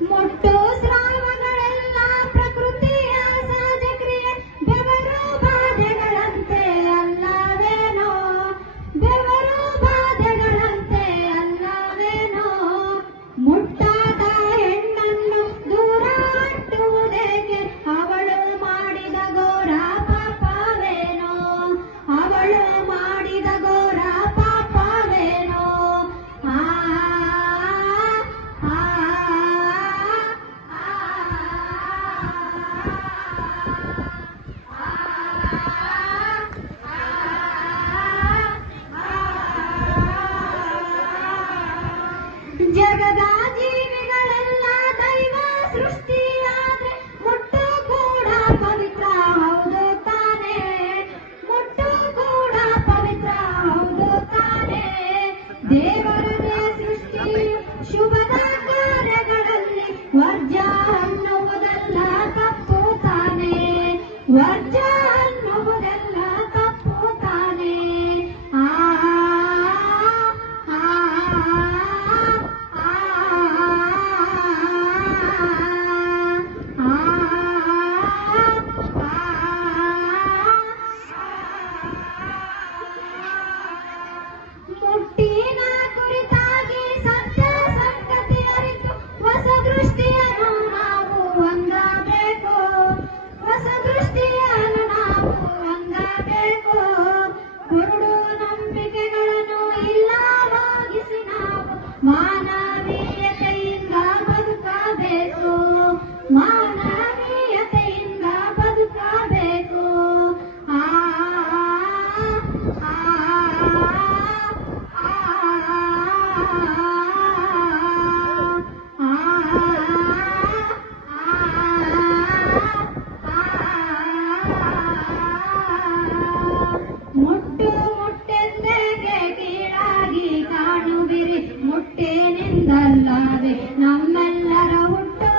ಮುಟ್ಟು ಸ್ರಾವಗಳೆಲ್ಲ ಪ್ರಕೃತಿಯ ಸಹಜ ಕ್ರಿಯೆ ಬೆವರು ಬಾಧೆಗಳಂತೆ ಅಲ್ಲವೇನೋ ಬೆವರು ಬಾಧೆಗಳಂತೆ ಅಲ್ಲವೇನೋ ಮುಟ್ಟಾದ ಹೆಣ್ಣನ್ನು ದೂರ ಹಟ್ಟುವುದೇಕೆ ಅವಳು ಮಾಡಿದ ಘೋರ ಪಾಪವೇನೋ ಅವಳು ಮಾಡಿದ ಘೋರ ಪಾಪವೇನೋ ಆ ಆ ಜಗದ ಜೀವಿಗಳೆಲ್ಲ ದೈವ ಸೃಷ್ಟಿಯಾದ್ರೆ ಮುಟ್ಟು ಕೂಡ ಪವಿತ್ರ ಹೌದು ತಾನೇ ಮುಟ್ಟು ಕೂಡ ಪವಿತ್ರ ಹೌದು ತಾನೇ ದೇವರದೇ ಸೃಷ್ಟಿ ಶುಭದ ಕಾರ್ಯಗಳಲ್ಲಿ ವರ್ಜ ಅನ್ನುವುದೆಲ್ಲ ತಪ್ಪು ತಾನೇ ವರ್ಜ ಅನ್ನುವುದೆಲ್ಲ ತಪ್ಪು ತಾನೇ ಆ ಮುಟ್ಟಿನ ಕುರಿತಾಗಿ ಸತ್ಯ ಸಂಗತಿ ಅರಿತು ಹೊಸ ದೃಷ್ಟಿಯನ್ನು ನಾವು ಹೊಂದಬೇಕು ಹೊಸ ದೃಷ್ಟಿಯನ್ನು ನಾವು ಹೊಂದಬೇಕು ಕುರುಡು ನಂಬಿಕೆಗಳನ್ನು ಇಲ್ಲವಾಗಿಸಿ ನಾವು ಮಾನವೀಯತೆಯಿಂದ ಬದುಕಬೇಕು ಮಾನವೀಯತೆಯಿಂದ ಬದುಕಬೇಕು ಆ ಆ ಮುಟ್ಟು ಮುಟ್ಟೆಂದೇಗೆ ಕೀಳಾಗಿ ಕಾಣುವಿರಿ ಮುಟ್ಟೇನೆಂದಲ್ಲವೇ ನಮ್ಮೆಲ್ಲರ ಹುಟ್ಟು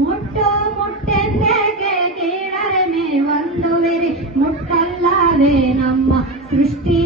ಮುಟ್ಟು ಮುಟ್ಟೆಂದೇಗೆ ಕೀಳರೆ ಮೇವಂದುವಿರಿ ಮುಟ್ಟಲ್ಲವೇ ನಮ್ಮ ಸೃಷ್ಟಿ